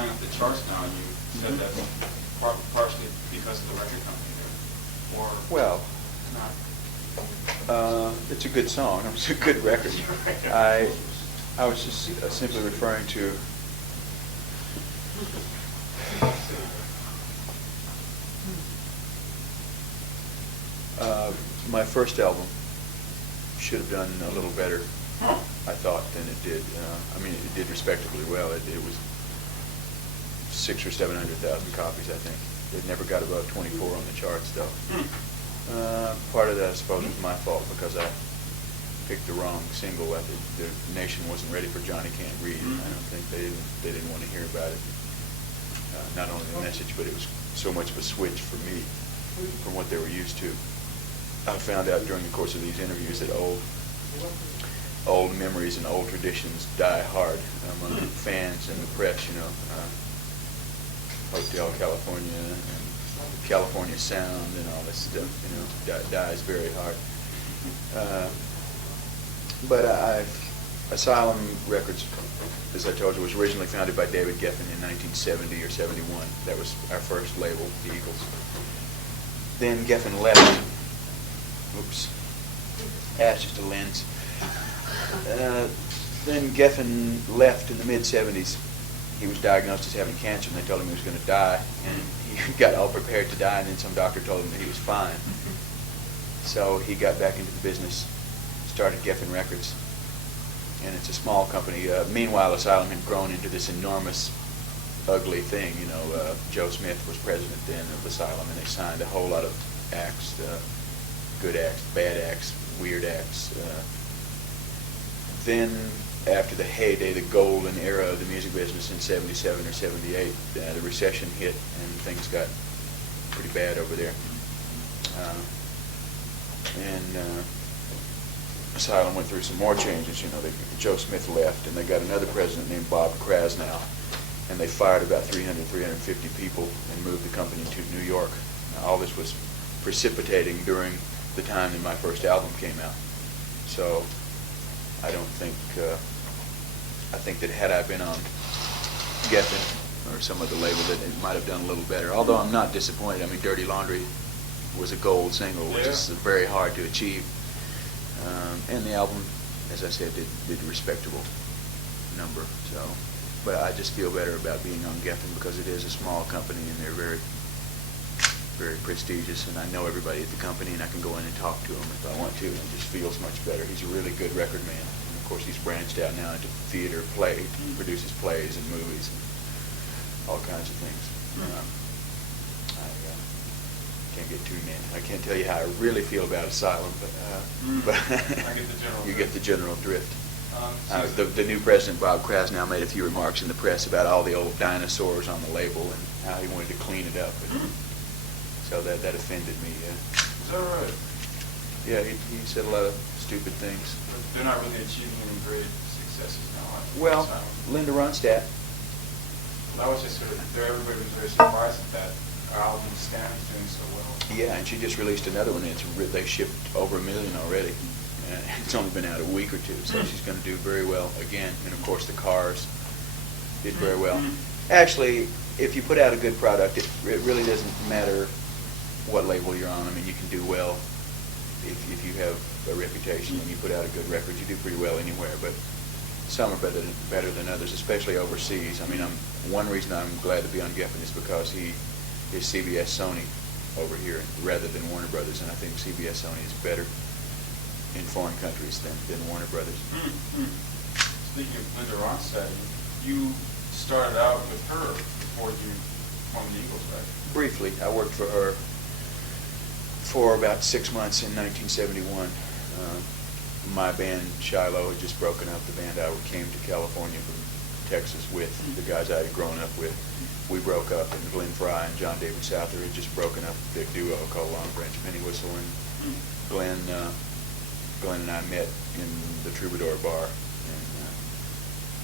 flying up the charts now, and you said that's partially because of the record company there, or well, not? it's a good song. It's a good record. I was just simply referring to my first album should have done a little better, I thought, than it did. I mean, it did respectably well. It was 600,000 or 700,000 copies, I think. It never got above 24 on the charts, though. Part of that, I suppose, was my fault because I picked the wrong single. The nation wasn't ready for Johnny Can't Read. I don't think they didn't want to hear about it. Not only the message, but it was so much of a switch for me from what they were used to. I found out during the course of these interviews that old memories and old traditions die hard among fans and the press. Hotel California and California Sound and all this stuff, dies very hard. But Asylum Records, as I told you, was originally founded by David Geffen in 1970 or 71. That was our first label, the Eagles. Then Geffen left. Oops. That's just a lens. Then Geffen left in the mid-70s. He was diagnosed as having cancer, and they told him he was going to die. And he got all prepared to die, and then some doctor told him that he was fine. So he got back into the business, started Geffen Records. And it's a small company. Meanwhile, Asylum had grown into this enormous, ugly thing. Joe Smith was president then of Asylum, and they signed a whole lot of acts, good acts, bad acts, weird acts. Then, after the heyday, the golden era of the music business in 77 or 78, the recession hit and things got pretty bad over there. Asylum went through some more changes. Joe Smith left, and they got another president named Bob Krasnow, and they fired about 300, 350 people and moved the company to New York. Now, all this was precipitating during the time that my first album came out. So I don't think, I think that had I been on Geffen or some other label, that it might have done a little better. Although I'm not disappointed. I mean, Dirty Laundry was a gold single, which is very hard to achieve. And the album, as I said, did a respectable number. So, but I just feel better about being on Geffen because it is a small company and they're very, very prestigious. And I know everybody at the company, and I can go in and talk to him if I want to. And it just feels much better. He's a really good record man. And of course, he's branched out now into theater, play. He produces plays and movies and all kinds of things. I can't get too many. I can't tell you how I really feel about Asylum, but I get the general you drift. get the general drift. The new president, Bob Krasnow, made a few remarks in the press about all the old dinosaurs on the label and how he wanted to clean it up. So that offended me. Is that right? Yeah, he said a lot of stupid things. But they're not really achieving any great successes now. Well, Asylum. Linda Ronstadt. That was just sort of, everybody was very surprised that album Scan is doing so well. Yeah, and she just released another one. They shipped over 1 million already. It's only been out a week or two, so she's going to do very well again. And of course, the Cars did very well. Actually, if you put out a good product, it really doesn't matter what label you're on. I mean, you can do well if you have a reputation and you put out a good record. You do pretty well anywhere, but some are better than others, especially overseas. I mean, one reason I'm glad to be on Geffen is because he is CBS Sony over here rather than Warner Brothers, and I think CBS Sony is better in foreign countries than Warner Brothers. Speaking of Linda Ronstadt, you started out with her before you formed the Eagles, right? Briefly, I worked for her for about 6 months in 1971. My band, Shiloh, had just broken up. The band I came to California from Texas with, the guys I had grown up with. We broke up, and Glenn Fry and John David Souther had just broken up a big duo called Long Branch Penny Whistle, and Glenn and I met in the Troubadour Bar, and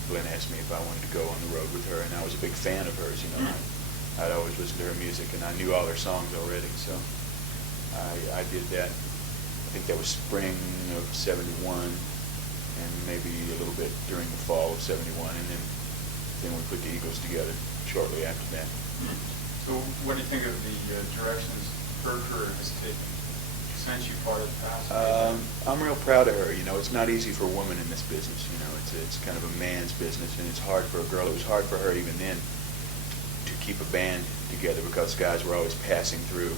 Glenn asked me if I wanted to go on the road with her, and I was a big fan of hers. I'd always listened to her music, and I knew all her songs already, so I did that. I think that was spring of '71, and maybe a little bit during the fall of '71, and then we put the Eagles together, shortly after that. So what do you think of the directions her career has taken since you parted past? I'm real proud of her. You know, it's not easy for a woman in this business. You know, it's kind of a man's business, and it's hard for a girl. It was hard for her even then to keep a band together because guys were always passing through.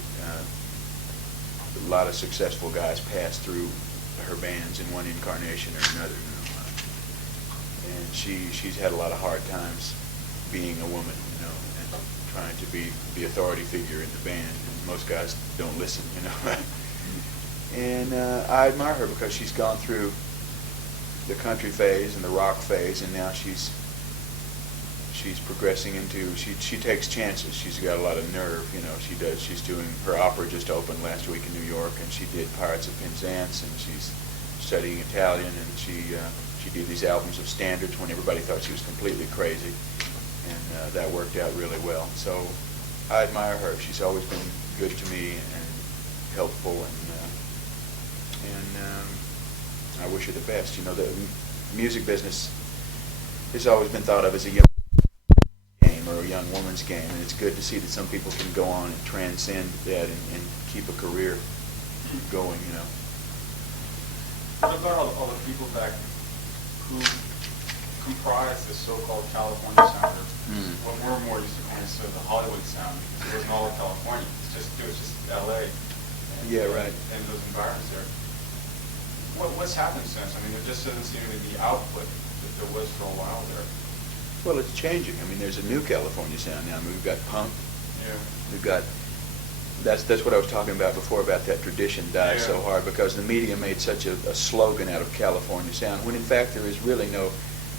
A lot of successful guys passed through her bands in one incarnation or another. You know, and she's had a lot of hard times being a woman. You know, and trying to be the authority figure in the band. And most guys don't listen. You know. And I admire her because she's gone through the country phase and the rock phase, and now she's progressing into, she takes chances. She's got a lot of nerve, you know. She's doing, her opera just opened last week in New York, and she did Pirates of Penzance, and she's studying Italian, and she did these albums of standards when everybody thought she was completely crazy, and that worked out really well. So I admire her. She's always been good to me and helpful, and I wish her the best. You know, the music business has always been thought of as a young game or a young woman's game, and it's good to see that some people can go on and transcend that and keep a career going, you know. What about all the people back who comprise the so-called California sound? What we're more used to calling the Hollywood sound, because it wasn't all of California. It was just L.A. Yeah, right. And those environments there. What's happened since? I mean, there just doesn't seem to be the output that there was for a while there. Well, it's changing. I mean, there's a new California sound now. I mean, we've got punk. Yeah. We've got, that's what I was talking about before, about that tradition died so hard because the media made such a slogan out of California sound, when in fact there is really no,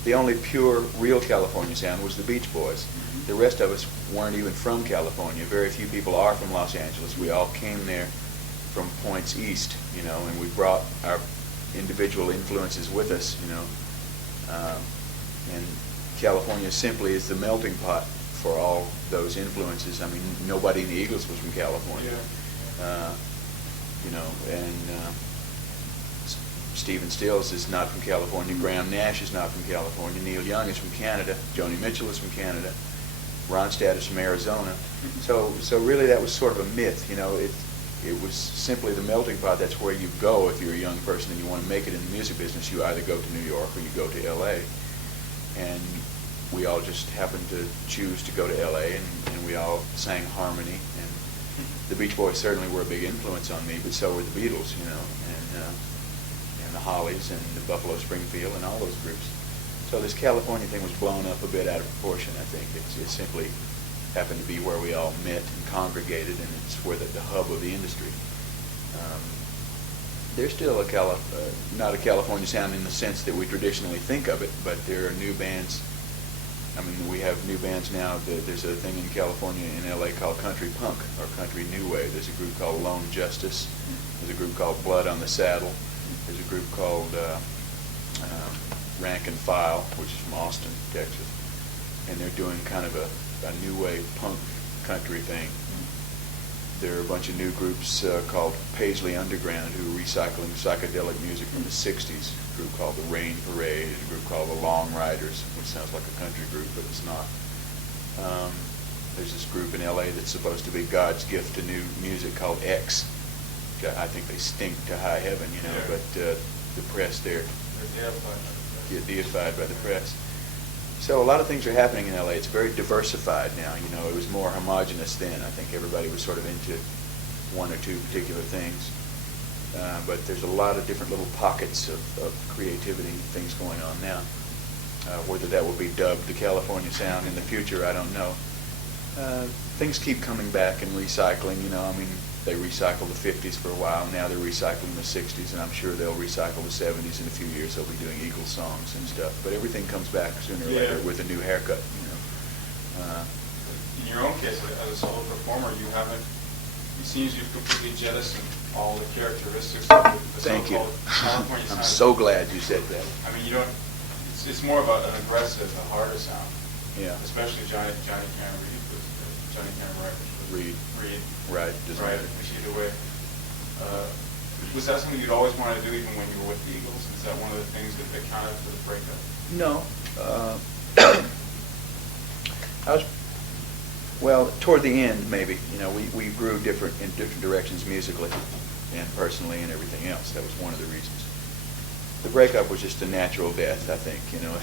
the only pure, real California sound was the Beach Boys. The rest of us weren't even from California. Very few people are from Los Angeles. We all came there from points east, you know, and we brought our individual influences with us, you know, and California simply is the melting pot for all those influences. I mean, nobody in the Eagles was from California, you know, and Stephen Stills is not from California, Graham Nash is not from California, Neil Young is from Canada, Joni Mitchell is from Canada, Ronstadt is from Arizona. So really that was sort of a myth, you know. It was simply the melting pot. That's where you go if you're a young person and you want to make it in the music business. You either go to New York or you go to L.A. And we all just happened to choose to go to L.A. and we all sang harmony. And the Beach Boys certainly were a big influence on me, but so were the Beatles, you know, and the Hollies and the Buffalo Springfield and all those groups. So this California thing was blown up a bit out of proportion, I think. It simply happened to be where we all met and congregated, and it's where the hub of the industry. There's still not a California sound in the sense that we traditionally think of it, but there are new bands. I mean, we have new bands now. There's a thing in California, in LA, called country punk or country new wave. There's a group called Lone Justice. There's a group called Blood on the Saddle. There's a group called Rank and File, which is from Austin, Texas, and they're doing kind of a new wave punk country thing. There are a bunch of new groups called Paisley Underground who are recycling psychedelic music from the 60s. A group called the Rain Parade, a group called the Long Riders, which sounds like a country group, but it's not. There's this group in LA that's supposed to be God's gift to new music called X. I think they stink to high heaven, you know, but the press there get deified by the press. So a lot of things are happening in LA. It's very diversified now. You know, it was more homogenous then. I think everybody was sort of into one or two particular things. But there's a lot of different little pockets of creativity and things going on now. Whether that will be dubbed the California sound in the future, I don't know. Things keep coming back and recycling. You know, I mean, they recycled the 50s for a while. Now they're recycling the 60s, and I'm sure they'll recycle the 70s in a few years. They'll be doing Eagles songs and stuff. But everything comes back sooner or later with a new haircut, you know. In your own case, as a solo performer, you haven't, it seems you've completely jettisoned all the characteristics of the Thank you. so-called California sound. I'm so glad you said that. I mean, you don't, it's more about an aggressive, a harder sound. Yeah. Especially Johnny Can Reed was, Johnny Can Reed. Right, doesn't matter. Which either way. Was that something you'd always wanted to do even when you were with the Eagles? Is that one of the things that counted for the breakup? No. Well, toward the end, maybe. You know, we grew in different directions musically and personally and everything else. That was one of the reasons. The breakup was just a natural death, I think. You know,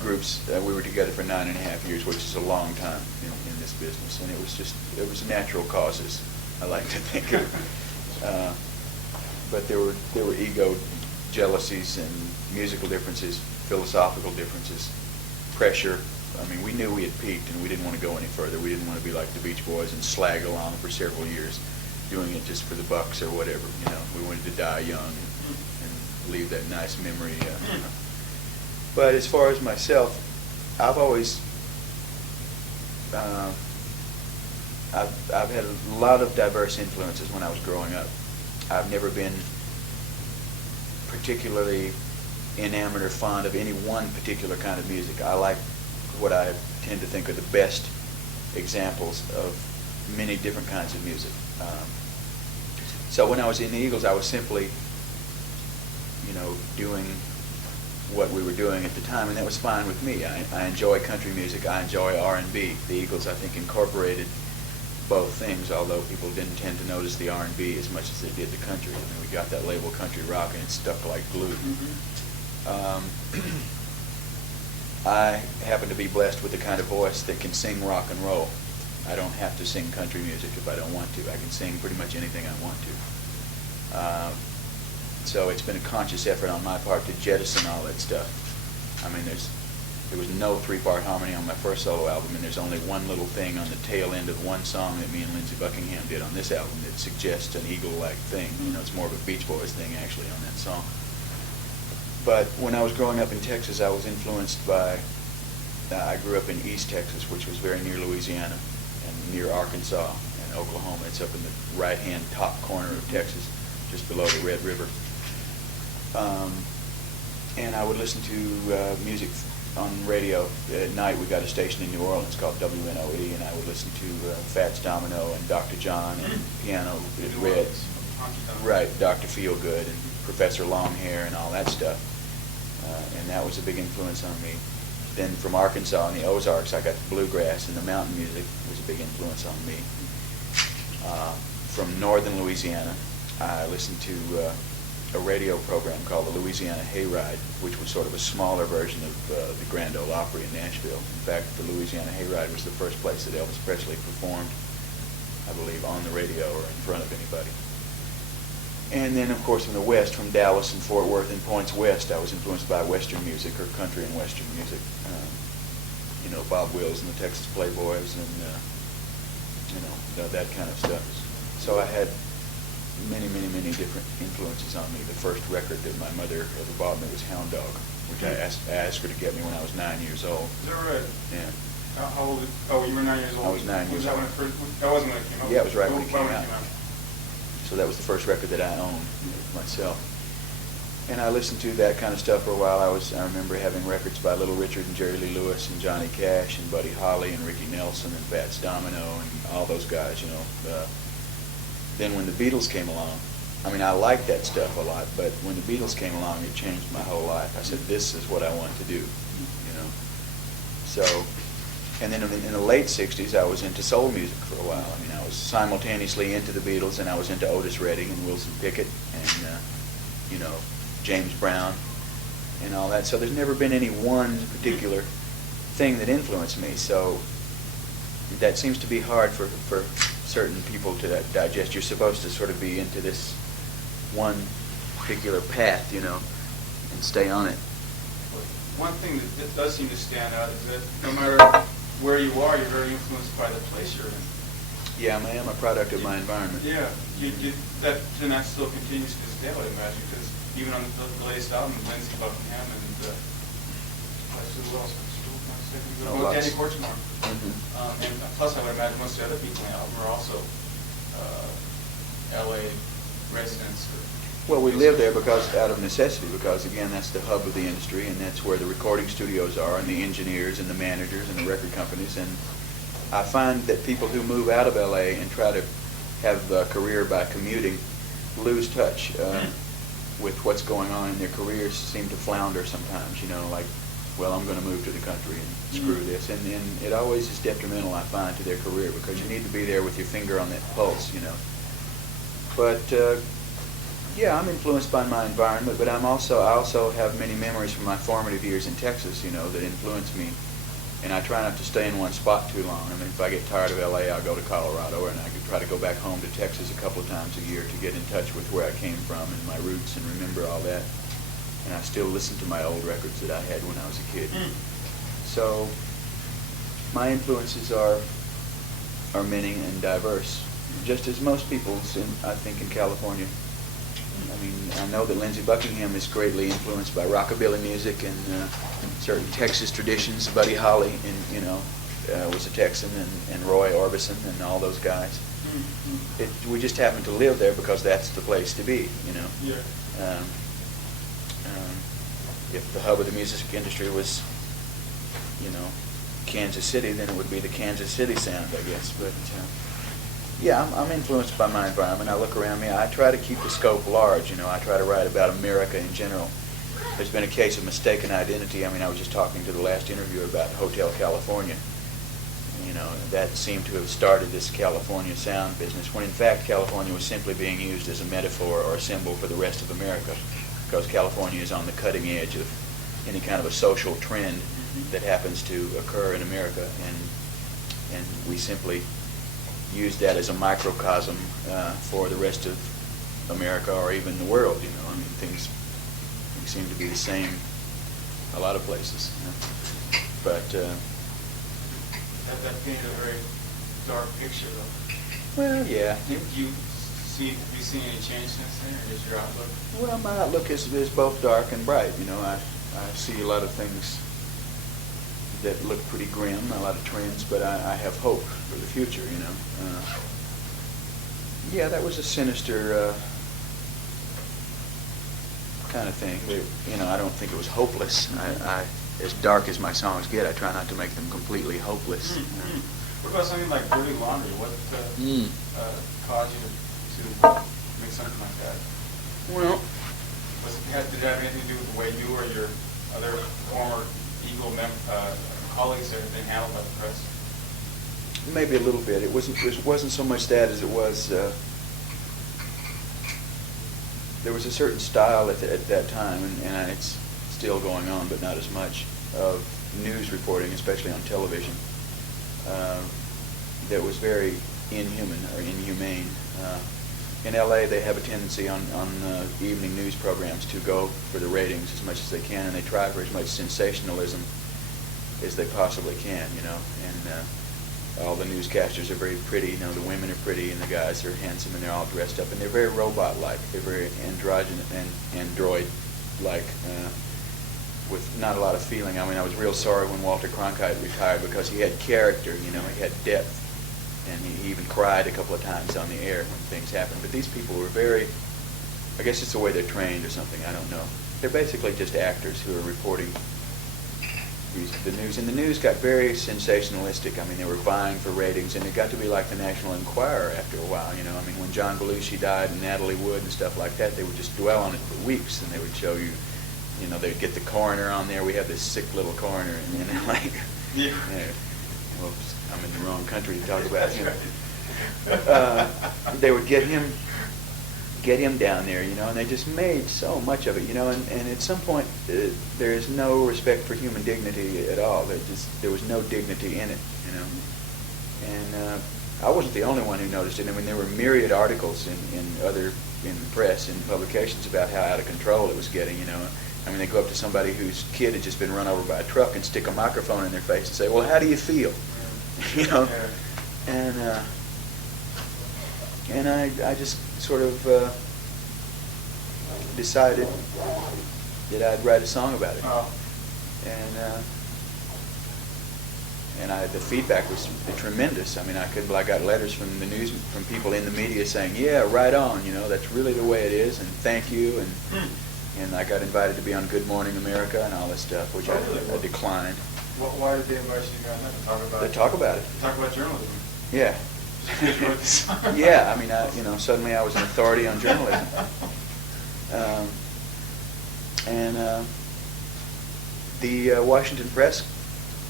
groups. We were together for 9.5 years, which is a long time in this business, and it was natural causes. I like to think of. But there were ego, jealousies, and musical differences, philosophical differences, pressure. I mean, we knew we had peaked, and we didn't want to go any further. We didn't want to be like the Beach Boys and slag along for several years, doing it just for the bucks or whatever. You know, we wanted to die young and leave that nice memory. But as far as myself, I've always I've had a lot of diverse influences when I was growing up. I've never been particularly enamored or fond of any one particular kind of music. I like what I tend to think are the best examples of many different kinds of music. So when I was in the Eagles, I was simply, doing what we were doing at the time, and that was fine with me. I enjoy country music. I enjoy R&B. The Eagles, I think, incorporated both things, although people didn't tend to notice the R&B as much as they did the country. I mean, we got that label country rock, and it stuck like glue. I happen to be blessed with the kind of voice that can sing rock and roll. I don't have to sing country music if I don't want to. I can sing pretty much anything I want to. So it's been a conscious effort on my part to jettison all that stuff. I mean, there was no 3-part harmony on my first solo album, and there's only one little thing on the tail end of one song that me and Lindsey Buckingham did on this album that suggests an Eagle-like thing. It's more of a Beach Boys thing, actually, on that song. But when I was growing up in Texas, I was influenced by, I grew up in East Texas, which was very near Louisiana and near Arkansas and Oklahoma. It's up in the right-hand top corner of Texas, just below the Red River. And I would listen to music on radio. At night we got a station in New Orleans called WNOE, and I would listen to Fats Domino and Dr. John and piano at Red. Right, Dr. Feelgood and Professor Longhair and all that stuff. And that was a big influence on me. Then from Arkansas and the Ozarks, I got the bluegrass, and the mountain music was a big influence on me. From northern Louisiana, I listened to a radio program called the Louisiana Hayride, which was sort of a smaller version of the Grand Ole Opry in Nashville. In fact, the Louisiana Hayride was the first place that Elvis Presley performed, I believe, on the radio or in front of anybody. And then, of course, from the West, from Dallas and Fort Worth and points west, I was influenced by Western music, or country and Western music. Bob Wills and the Texas Playboys and, that kind of stuff. So I had many, many, many different influences on me. The first record that my mother ever bought me was Hound Dog, which I asked her to get me when I was 9 years old. Is that right? Yeah. How old? Oh, you were 9 years old? I was 9 years old. That wasn't when it came out? Yeah, it was right when it came out. So that was the first record that I owned myself. And I listened to that kind of stuff for a while. I remember having records by Little Richard and Jerry Lee Lewis and Johnny Cash and Buddy Holly and Ricky Nelson and Fats Domino and all those guys, Then when the Beatles came along, I mean, I liked that stuff a lot, but when the Beatles came along, it changed my whole life. I said, this is what I want to do, So, and then in the late 60s, I was into soul music for a while. I mean, I was simultaneously into the Beatles, and I was into Otis Redding and Wilson Pickett and, James Brown and all that. So there's never been any one particular thing that influenced me. So that seems to be hard for certain people to digest. You're supposed to sort of be into this one particular path, and stay on it. One thing that does seem to stand out is that no matter where you are, you're very influenced by the place you're in. Yeah, I am a product of my environment. Yeah, and that still continues to this day, I would imagine, because even on the latest album, Lindsey Buckingham and who else? Eddie Korchmar. And plus, I would imagine most of the other people on the album are also L.A. residents. Well, we live there out of necessity, because again, that's the hub of the industry, and that's where the recording studios are, and the engineers and the managers and the record companies. And I find that people who move out of L.A. and try to have a career by commuting lose touch with what's going on in their careers, seem to flounder sometimes, like well, I'm going to move to the country and screw this. And it always is detrimental, I find, to their career, because you need to be there with your finger on that pulse, you know. But, yeah, I'm influenced by my environment, but I also have many memories from my formative years in Texas, you know, that influence me. And I try not to stay in one spot too long. I mean, if I get tired of LA, I'll go to Colorado, and I could try to go back home to Texas a couple of times a year to get in touch with where I came from and my roots and remember all that. And I still listen to my old records that I had when I was a kid. So my influences are many and diverse, just as most people's, I think, in California. I mean, I know that Lindsey Buckingham is greatly influenced by rockabilly music and certain Texas traditions. Buddy Holly, was a Texan, and Roy Orbison and all those guys. We just happen to live there because that's the place to be, you know. Yeah. If the hub of the music industry was, you know, Kansas City, then it would be the Kansas City sound, I guess. But yeah, I'm influenced by my environment. I look around me. I try to keep the scope large. You know, I try to write about America in general. There's been a case of mistaken identity. I mean, I was just talking to the last interviewer about Hotel California. You know, that seemed to have started this California sound business, when in fact California was simply being used as a metaphor or a symbol for the rest of America, because California is on the cutting edge of any kind of a social trend that happens to occur in America, and we simply use that as a microcosm for the rest of America or even the world. You know, I mean, things seem to be the same a lot of places. You know? But that painted a very dark picture, though. well, yeah. Have you seen any change since then, or is your outlook? Well, my outlook is both dark and bright. You know, I see a lot of things that look pretty grim, a lot of trends, but I have hope for the future, you know. Yeah, that was a sinister kind of thing. You know, I don't think it was hopeless. As dark as my songs get, I try not to make them completely hopeless. What about something like Dirty Laundry? What caused you to make something like that? Well, Did it have anything to do with the way you or your other former Eagle colleagues that have been handled by the press? maybe a little bit. It wasn't so much that as it was. There was a certain style at that time, and it's still going on, but not as much, of news reporting, especially on television, that was very inhuman or inhumane. In LA, they have a tendency on evening news programs to go for the ratings as much as they can, and they try for as much sensationalism as they possibly can, you know. And all the newscasters are very pretty, you know, the women are pretty, and the guys are handsome, and they're all dressed up, and they're very robot-like. They're very androgynous and android-like, with not a lot of feeling. I mean, I was real sorry when Walter Cronkite retired, because he had character, you know, he had depth, and he even cried a couple of times on the air when things happened. But these people were very, I guess it's the way they're trained or something, I don't know. They're basically just actors who are reporting the news, and the news got very sensationalistic. I mean, they were vying for ratings, and it got to be like the National Enquirer after a while, you know. I mean, when John Belushi died and Natalie Wood and stuff like that, they would just dwell on it for weeks, and they would show you, you know, they'd get the coroner on there. We have this sick little coroner, and then like, yeah. Well, I'm in the wrong country to talk about him. They would get him down there, you know, and they just made so much of it, you know, and at some point there is no respect for human dignity at all. There was no dignity in it, you know. And I wasn't the only one who noticed it. I mean, there were myriad articles in the press, in publications, about how out of control it was getting, you know. I mean, they go up to somebody whose kid had just been run over by a truck and stick a microphone in their face and say, "Well, how do you feel?" You know. And I just sort of decided that I'd write a song about it. Oh. And the feedback was tremendous. I mean, I got letters from people in the media saying, "Yeah, right on, you know, that's really the way it is, and thank you." And I got invited to be on Good Morning America and all this stuff, which I declined. Why did they invite you guys to talk about it? To talk about it. Talk about journalism. Yeah. Yeah, I mean, suddenly I was an authority on journalism. The Washington Press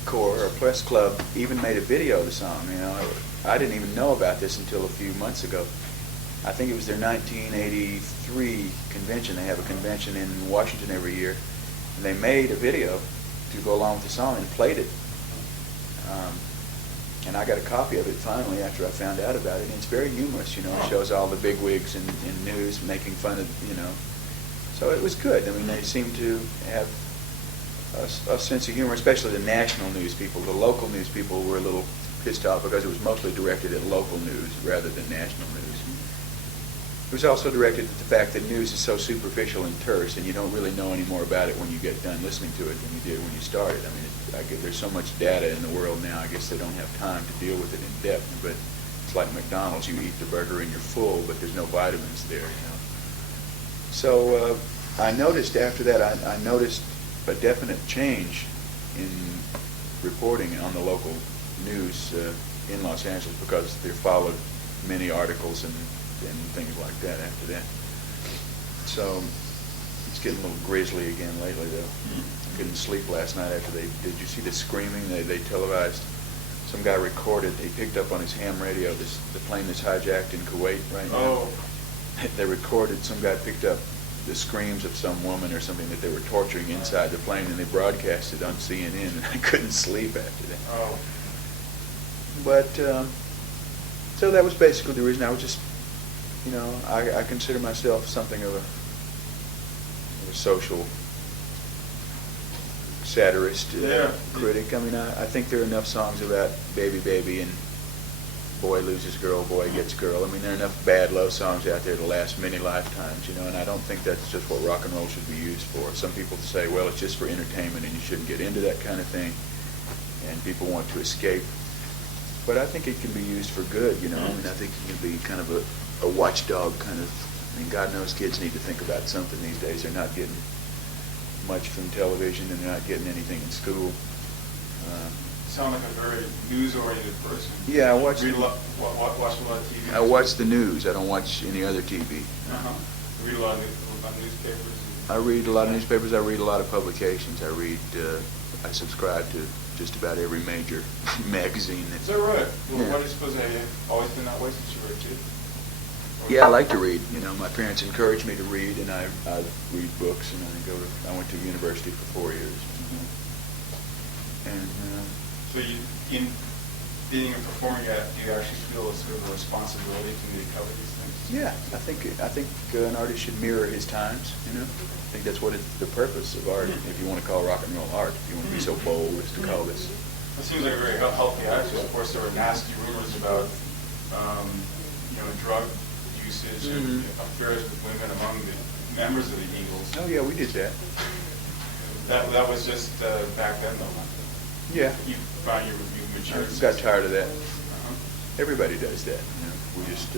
Corps, or Press Club, even made a video of the song. You know, I didn't even know about this until a few months ago. I think it was their 1983 convention. They have a convention in Washington every year, and they made a video to go along with the song and played it. And I got a copy of it finally after I found out about it. And it's very humorous, you know. It shows all the bigwigs in news making fun of, you know. So it was good. I mean, they seem to have a sense of humor, especially the national news people. The local news people were a little pissed off because it was mostly directed at local news rather than national news. It was also directed at the fact that news is so superficial and terse, and you don't really know any more about it when you get done listening to it than you did when you started. I mean, there's so much data in the world now, I guess they don't have time to deal with it in depth, but it's like McDonald's. You eat the burger and you're full, but there's no vitamins there, you know. So I noticed after that, I noticed a definite change in reporting on the local news in Los Angeles because there followed many articles and things like that after that. So it's getting a little grisly again lately, though. Couldn't sleep last night after did you see the screaming? They televised. Some guy recorded, he picked up on his ham radio the plane that's hijacked in Kuwait right now. Oh. They recorded, some guy picked up the screams of some woman or something that they were torturing inside the plane, and they broadcast it on CNN, and I couldn't sleep after that. Oh. But, so that was basically the reason. I was just, you know, I consider myself something of a social satirist, critic. I mean, I think there are enough songs about baby, baby, and boy loses girl, boy gets girl. I mean, there are enough bad love songs out there to last many lifetimes, you know, and I don't think that's just what rock and roll should be used for. Some people say, well, it's just for entertainment and you shouldn't get into that kind of thing, and people want to escape. But I think it can be used for good, you know. I mean, I think it can be kind of a watchdog kind of, I mean, God knows kids need to think about something these days. They're not getting much from television, and they're not getting anything in school. Sound like a very news-oriented person. Yeah, I watch. Watch a lot of TV. I watch the news. I don't watch any other TV. Read a lot of newspapers. I read a lot of newspapers. I read a lot of publications. I subscribe to just about every major magazine. Is that right? Well, Yeah. what do you suppose I've always been that way since you were a kid? Yeah, I like to read. You know, my parents encouraged me to read, and I read books, and I went to university for 4 years. And So in being a performing act, do you actually feel a sort of a responsibility to maybe cover these things? yeah, I think an artist should mirror his times. You know, I think that's what the purpose of art. If you want to call rock and roll art, if you want to be so bold as to call this. That seems like a very healthy attitude. Of course, there were nasty rumors about, drug usage and affairs with women among the members of the Eagles. Oh yeah, we did that. That was just back then, though. Huh? Yeah. You found you matured. I got tired of that. Uh-huh. Everybody does that. You know, we just.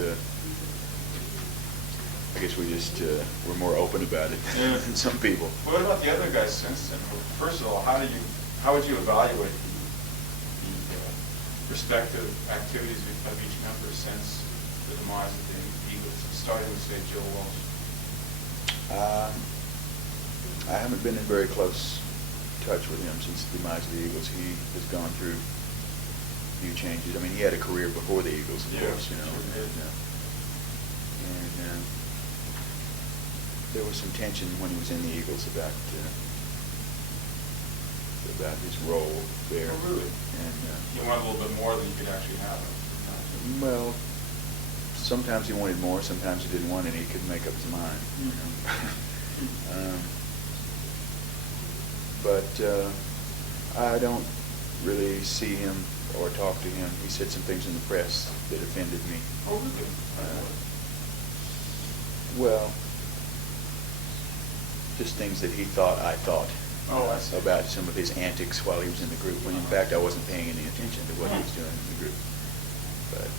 I guess we just were more open about it than some people. What about the other guys since then? First of all, how would you evaluate the respective activities of each member since the demise of the Eagles, starting with, say, Joe Walsh? I haven't been in very close touch with him since the demise of the Eagles. He has gone through a few changes. I mean, he had a career before the Eagles, of course, you know. Sure did. And there was some tension when he was in the Eagles about his role there. Oh, really? And You wanted a little bit more than you could actually have. well, sometimes he wanted more, sometimes he didn't want any. He couldn't make up his mind. You know? But I don't really see him or talk to him. He said some things in the press that offended me. Oh, really? Well, just things that he thought I thought. Oh, I see. About some of his antics while he was in the group, when in fact I wasn't paying any attention to what he was doing in the group. But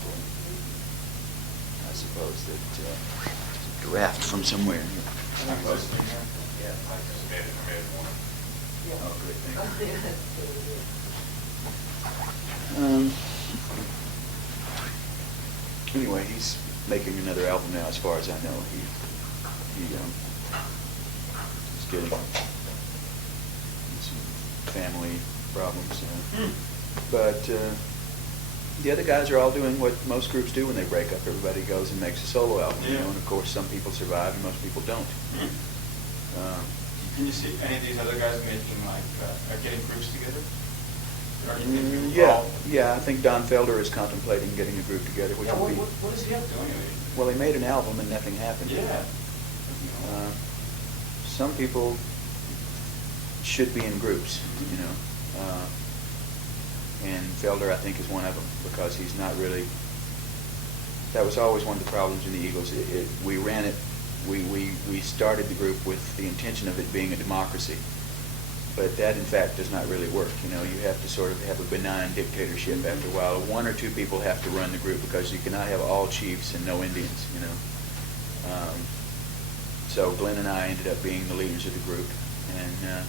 I suppose that draft from somewhere. I'm listening here. Yeah, I just made one. Oh, good, thank you. Anyway, he's making another album now, as far as I know. He's getting some family problems. But the other guys are all doing what most groups do when they break up. Everybody goes and makes a solo album, you know, and of course some people survive and most people don't. Can you see any of these other guys making like getting groups together? Or you think Yeah. I think Don Felder is contemplating getting a group together, which would be. What is he up doing? Well, he made an album and nothing happened. Yeah. Some people should be in groups, you know. And Felder, I think, is one of them because he's not really. That was always one of the problems in the Eagles. We ran it. We started the group with the intention of it being a democracy, but that in fact does not really work. You know, you have to sort of have a benign dictatorship after a while. One or two people have to run the group because you cannot have all chiefs and no Indians. You know. So Glenn and I ended up being the leaders of the group, and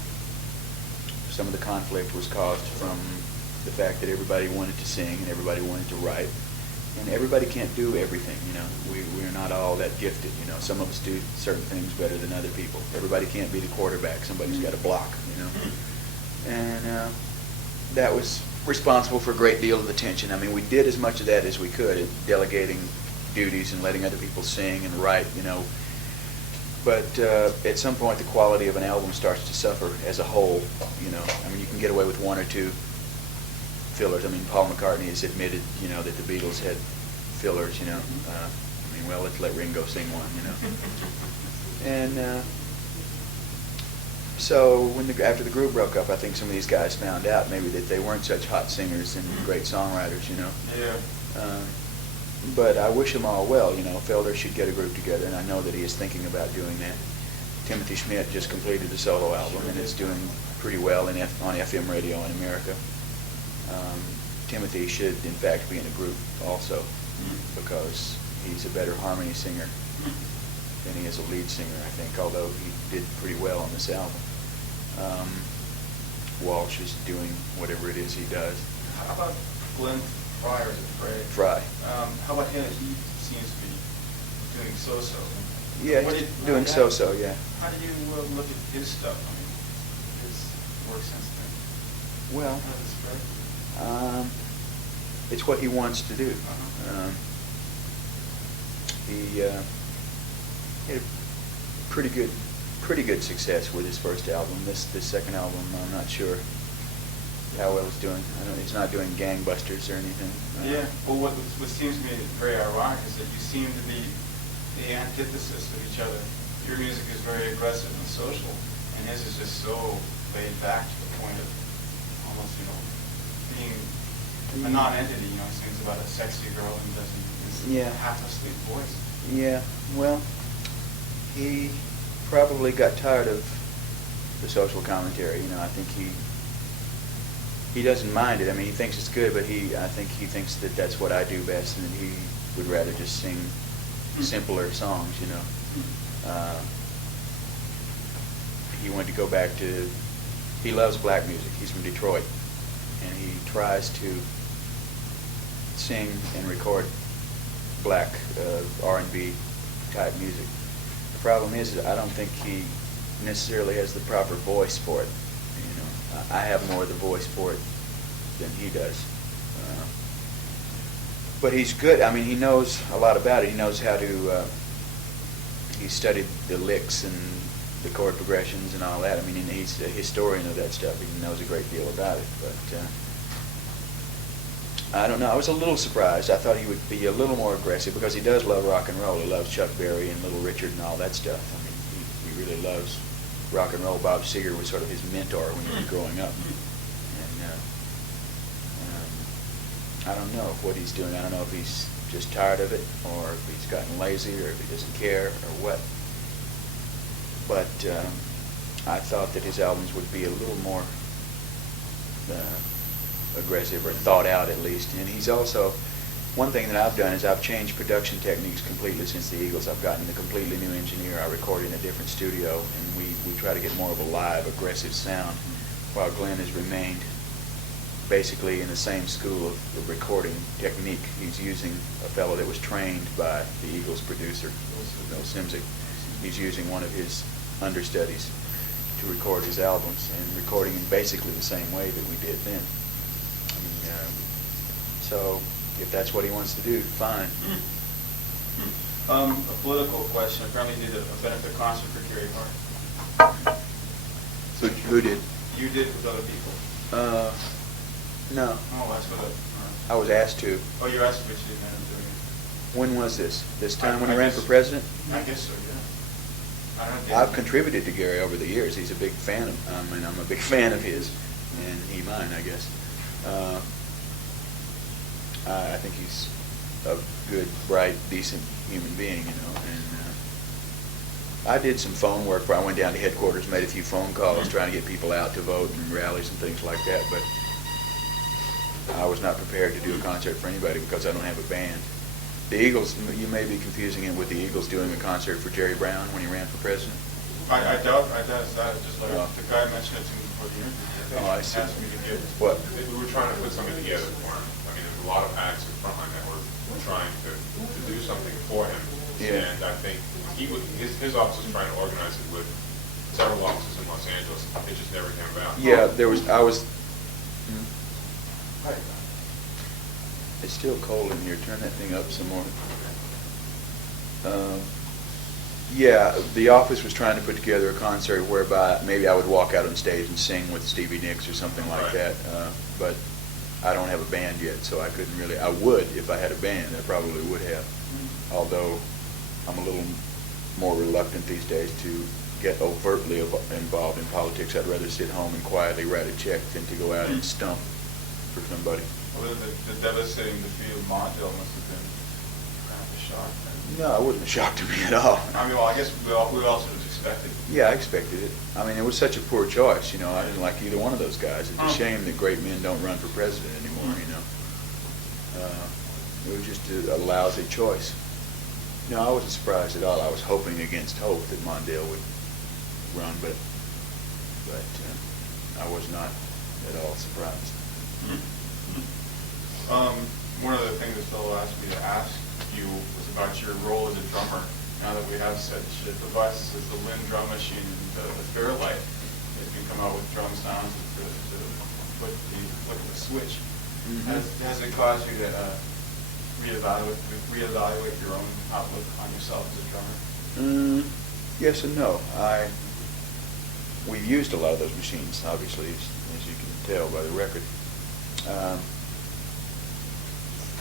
some of the conflict was caused from the fact that everybody wanted to sing and everybody wanted to write. And everybody can't do everything, you know. We're not all that gifted, you know. Some of us do certain things better than other people. Everybody can't be the quarterback. Somebody's got to block, you know. And that was responsible for a great deal of the tension. I mean, we did as much of that as we could, at delegating duties and letting other people sing and write, you know. But at some point, the quality of an album starts to suffer as a whole, you know. I mean, you can get away with one or two fillers. I mean, Paul McCartney has admitted, you know, that the Beatles had fillers, you know. I mean, well, let's let Ringo sing one, you know. And so after the group broke up, I think some of these guys found out maybe that they weren't such hot singers and great songwriters, you know. Yeah. But I wish them all well, you know. Felder should get a group together, and I know that he is thinking about doing that. Timothy Schmidt just completed a solo album, and it's doing pretty well on FM radio in America. Timothy should, in fact, be in a group also, because he's a better harmony singer than he is a lead singer, I think, although he did pretty well on this album. Walsh is doing whatever it is he does. How about Glenn Fry, or is it Frey? Fry. How about him? He seems to be doing so-so. Yeah, he's doing so-so, yeah. How do you look at his stuff? I mean, his work since then? Well, How does it spread? it's what he wants to do. He had a pretty good success with his first album. This second album, I'm not sure how well it's doing. I know he's not doing gangbusters or anything. Yeah. Well, what seems to me very ironic is that you seem to be the antithesis of each other. Your music is very aggressive and social, and his is just so laid back to the point of almost, you know, being a non-entity. You know, he sings about a sexy girl and doesn't half asleep voice. Yeah. Well, he probably got tired of the social commentary. You know, I think he doesn't mind it. I mean, he thinks it's good, but I think he thinks that that's what I do best, and he would rather just sing simpler songs, you know. He wanted to go back to. He loves black music. He's from Detroit, and he tries to sing and record black R&B type music. The problem is that I don't think he necessarily has the proper voice for it. You know, I have more of the voice for it than he does. But he's good. I mean, he knows a lot about it. He knows how to. He studied the licks and the chord progressions and all that. I mean, he's a historian of that stuff. He knows a great deal about it. But I don't know. I was a little surprised. I thought he would be a little more aggressive because he does love rock and roll. He loves Chuck Berry and Little Richard and all that stuff. I mean, he really loves rock and roll. Bob Seger was sort of his mentor when he was growing up. And I don't know what he's doing. I don't know if he's just tired of it, or if he's gotten lazy, or if he doesn't care, or what. But I thought that his albums would be a little more aggressive, or thought out at least. And he's also, one thing that I've done is I've changed production techniques completely since the Eagles. I've gotten a completely new engineer. I record in a different studio, and we try to get more of a live, aggressive sound, while Glenn has remained basically in the same school of recording technique. He's using a fellow that was trained by the Eagles producer, Bill Simzik. He's using one of his understudies to record his albums, and recording in basically the same way that we did then. I mean, so if that's what he wants to do, fine. A political question. Apparently you did a benefit concert for Gary Hart. Who did? You did with other people. No. Oh, that's what I was asked to. Oh, you asked me, but you didn't end up doing it. When was this? This time when I he ran guess- for president? I guess so, yeah. I don't know. I've contributed to Gary over the years. He's a big fan of, I'm a big fan of his, and he mine, I guess. I think he's a good, bright, decent human being, you know. And I did some phone work where I went down to headquarters, made a few phone calls, trying to get people out to vote and rallies and things like that. But I was not prepared to do a concert for anybody because I don't have a band. The Eagles, you may be confusing it with the Eagles doing a concert for Jerry Brown when he ran for president. I doubt that. Just like Oh. the guy mentioned it to me before the interview. Oh, I see. Asked me to get What? We were trying to put something together for him. I mean, there's a lot of acts in Frontline that were trying to do something for him. Yeah. And I think his office was trying to organize it with several offices in Los Angeles. It just never came about. Yeah, It's still cold in here. Turn that thing up some more. Yeah, the office was trying to put together a concert whereby maybe I would walk out on stage and sing with Stevie Nicks or something like Right. that. But I don't have a band yet, so I couldn't really. I would if I had a band. I probably would have. Although I'm a little more reluctant these days to get overtly involved in politics. I'd rather sit home and quietly write a check than to go out and stump for somebody. Well, the devastating defeat of Mondale must have been kind of a shock. No, it wasn't a shock to me at all. I mean, well, I guess we all sort of expected. Yeah, I expected it. I mean, it was such a poor choice, you know. I didn't like either one of those guys. It's a shame that great men don't run for president anymore, you know. It was just a lousy choice. No, I wasn't surprised at all. I was hoping against hope that Mondale would run, but I was not at all surprised. One of the things that Phil asked me to ask you was about your role as a drummer. Now that we have such devices as the Lynn drum machine and the Fairlight, that can come out with drum sounds to flip the switch. Mhm. Has it caused you to reevaluate your own outlook on yourself as a drummer? Yes and no. We've used a lot of those machines, obviously, as you can tell by the record.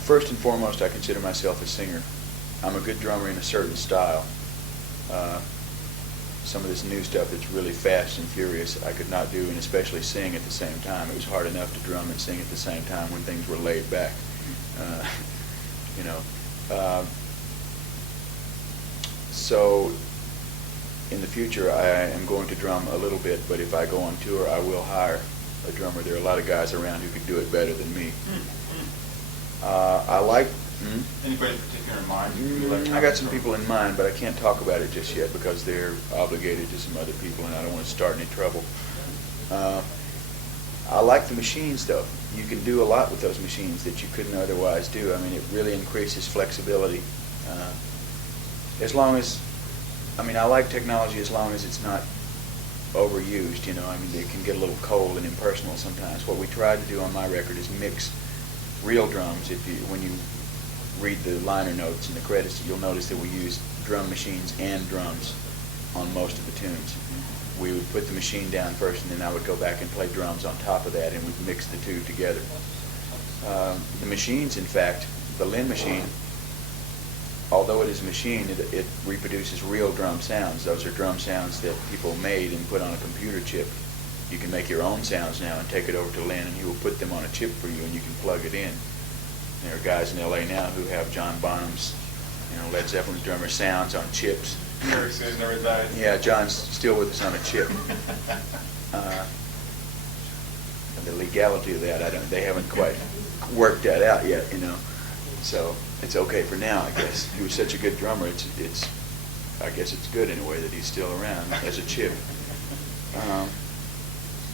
First and foremost, I consider myself a singer. I'm a good drummer in a certain style. Some of this new stuff that's really fast and furious I could not do, and especially sing at the same time. It was hard enough to drum and sing at the same time when things were laid back. You know. So in the future, I am going to drum a little bit, but if I go on tour, I will hire a drummer. There are a lot of guys around who could do it better than me. I like... Anybody in particular in mind? You'd like to I got some people in mind, but I can't talk about it just yet because they're obligated to some other people, and I don't want to start any trouble. I like the machines, though. You can do a lot with those machines that you couldn't otherwise do. I mean, it really increases flexibility. As long as, I mean, I like technology as long as it's not overused, you know. I mean, it can get a little cold and impersonal sometimes. What we tried to do on my record is mix real drums. When you read the liner notes and the credits, you'll notice that we use drum machines and drums on most of the tunes. We would put the machine down first, and then I would go back and play drums on top of that, and we'd mix the two together. The machines, in fact, the Lynn machine, although it is a machine, it reproduces real drum sounds. Those are drum sounds that people made and put on a computer chip. You can make your own sounds now and take it over to Lynn, and he will put them on a chip for you, and you can plug it in. There are guys in L.A. now who have John Bonham's, Led Zeppelin's drummer sounds on chips. Never died. Yeah, John's still with us on a chip. The legality of that, they haven't quite worked that out yet, So it's okay for now, I guess. He was such a good drummer. I guess it's good in a way that he's still around as a chip.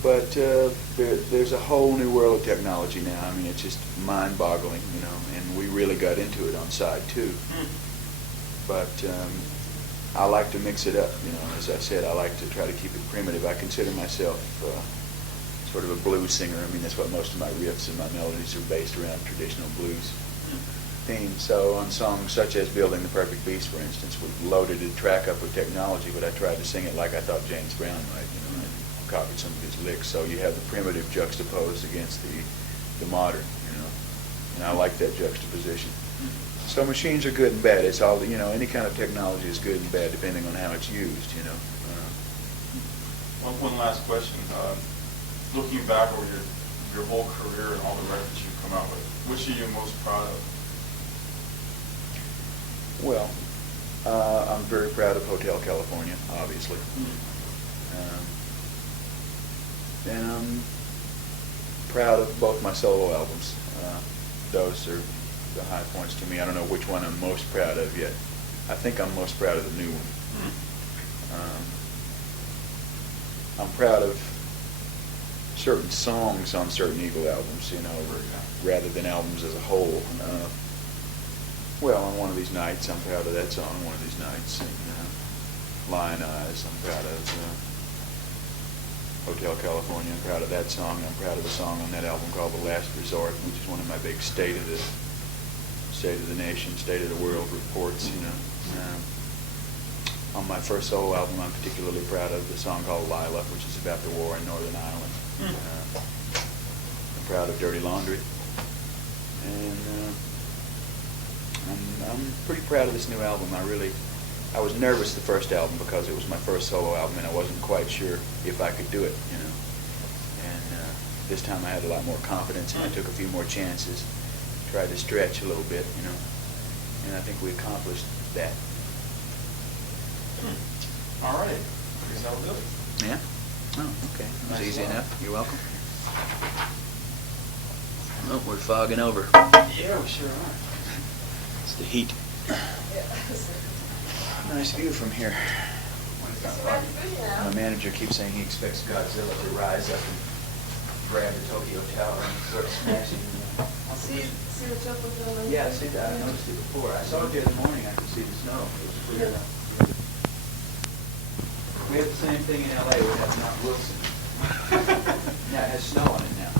But there's a whole new world of technology now. I mean, it's just mind-boggling, and we really got into it on side 2. But I like to mix it up, you know. As I said, I like to try to keep it primitive. I consider myself sort of a blues singer. I mean, that's what most of my riffs and my melodies are based around, traditional blues themes. So on songs such as Building the Perfect Beast, for instance, we loaded the track up with technology, but I tried to sing it like I thought James Brown might, you know, and copied some of his licks. So you have the primitive juxtaposed against the modern, you know, and I like that juxtaposition. So machines are good and bad. It's all, you know, any kind of technology is good and bad depending on how it's used, you know. One last question. Looking back over your whole career and all the records you've come out with, which are you most proud of? Well, I'm very proud of Hotel California, obviously. And I'm proud of both my solo albums. Those are the high points to me. I don't know which one I'm most proud of yet. I think I'm most proud of the new one. I'm proud of certain songs on certain Eagle albums, you know, rather than albums as a whole. Well, on One of These Nights, I'm proud of that song, One of These Nights. And Lion Eyes, I'm proud of Hotel California, I'm proud of that song. I'm proud of the song on that album called The Last Resort, which is one of my big State of the Nation, State of the World reports, you know. On my first solo album, I'm particularly proud of the song called Lila, which is about the war in Northern Ireland. I'm proud of Dirty Laundry. And I'm pretty proud of this new album. I was nervous the first album because it was my first solo album and I wasn't quite sure if I could do it, you know. And this time I had a lot more confidence and I took a few more chances, tried to stretch a little bit, you know. And I think we accomplished that. All right. I guess that'll do it. Yeah? Oh, okay. That was easy enough. You're welcome. Oh, we're fogging over. Yeah, we sure are. It's the heat. Nice view from here. My manager keeps saying he expects Godzilla to rise up and grab the Tokyo Tower and start smashing. See the temple building? Yeah, I see that. I noticed it before. I saw it the other morning. I could see the snow. It was clear enough. We have the same thing in LA. We have Mount Wilson. Yeah, it has snow on it now.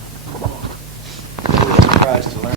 I was surprised to learn